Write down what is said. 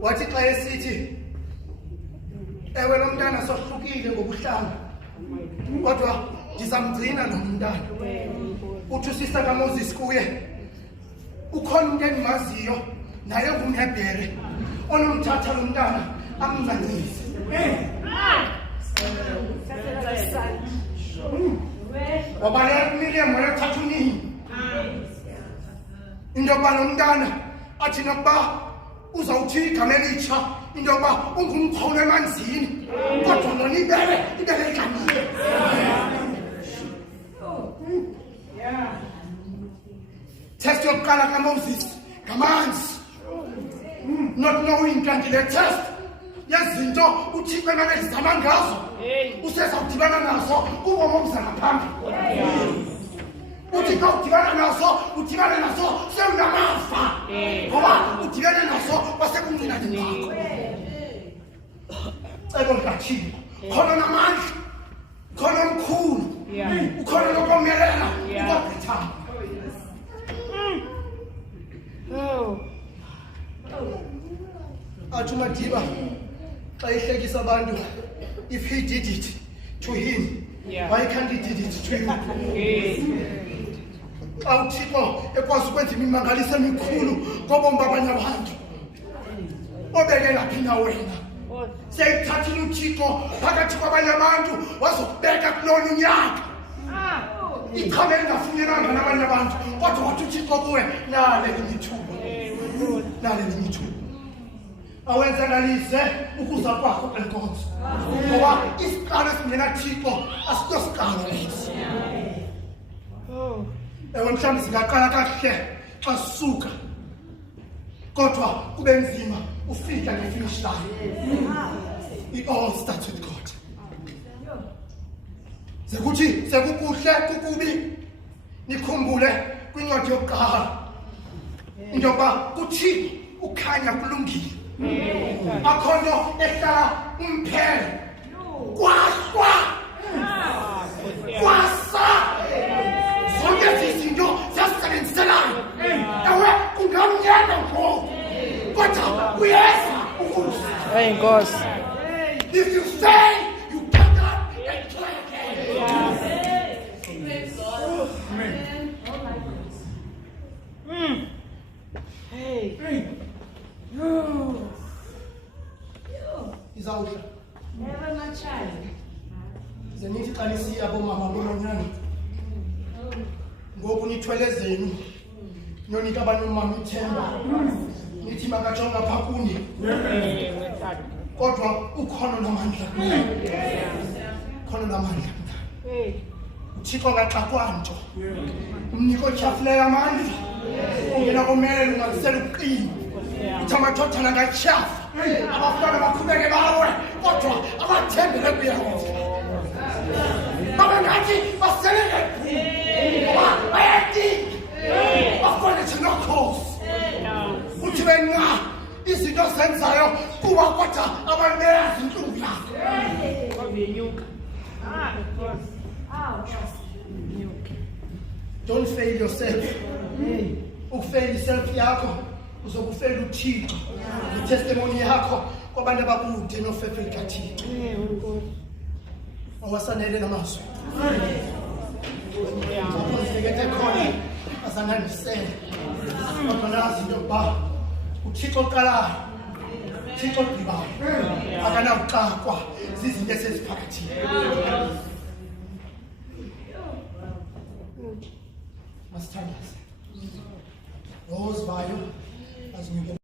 wathi xa esithi ewe lo mntana sohlukile ngobuhlanga kodwa ndizamgcina lo mntana. Uthi usista kaMoses kuye ukhona umuntu endimaziyo naye ngumHebhere onomthatha lo mntana amncancise. Wabaleka kuMiriam wayothatha unini into yokuba lo mntana athi nokuba uzawuthi igama elitsha into yokuba ungumkhulu emanzini kodwa lona ibele ligamile. Test yokuqala kaMoses ngamanzi, not knowing kanti le test yezinto uThixo emabezizama ngazo usezawudibana nazo ubomi obuza ngaphambili. Uthi xa udibana nazo udibane nazo sewunamafa ngoba udibane nazo kwasekuncinane kwakho. Cebo likaThixo khona namandla, khona omkhulu, ukhona nokomelela ukogqithana. Athi uMadiba xa ehlekisa abantu, if he did it to him, why can't he did it to you? Xa uThixo ekwazi ukwenza imimangaliso emikhulu ngobomi babanye abantu, obeke laphi na wena? Seyithathile uThixo phakathi kwabanye abantu wazokubeka kulona unyaka. Ichame elingafunyenanga nabanye abantu kodwa wathi uThixo kuwe nale imithuba, nale imithuba. Awenzakalise ukuza kwakho enkonzo ngoba isiqalo esingenaThixo asitosiqalo lesi. Ewe mhlawumbe singaqala kakuhle xa sisuka kodwa kube nzima ufika ngefinish line. It all starts with God. Sekuthi sekukuhle kukubi nikhumbule kwincwadi yokuqala into yokuba kuThixo ukhanya kulungile. Akho nto ehlala umphele kwasa zonke izinto ziyasisebenziselana. Ewe kungamnyama ngoku kodwa uyeza ukusa. Enkosi. If you say you get up and try again. Izawudla ze nithi xa nisiya bomama bomanyana ngoku nithwele zenu nonika abanye umama ithemba nithi makajonga phaa kuni kodwa ukhona namandla, khona namandla. uThixo ngaxakwa nto umnika otyhafileyo amandla ungena komele ungalisela uqini. Uthi amathothana ngatyhafa abafana baqhubeke bawe kodwa abathembele kuye babengathi baselele ngoba bayadinga bafonetshe nokhosi. Uthi benqa izinto zenzayo kuba kodwa abantu beyazi intlungu yakho. Don't fail yourself. Ukufail yourself yakho uzokufela uThixo. Itestimony yakho kwabantu abakude nofefe likaThixo. Awasanele namazwi. Ngeke khona azanandisele. Kodwa nazi into yokuba uThixo oqalayo, uThixo ogqibayo akanakuxakwa zizinto eseziphakathini. Masithandaze. Ozivayo azinikele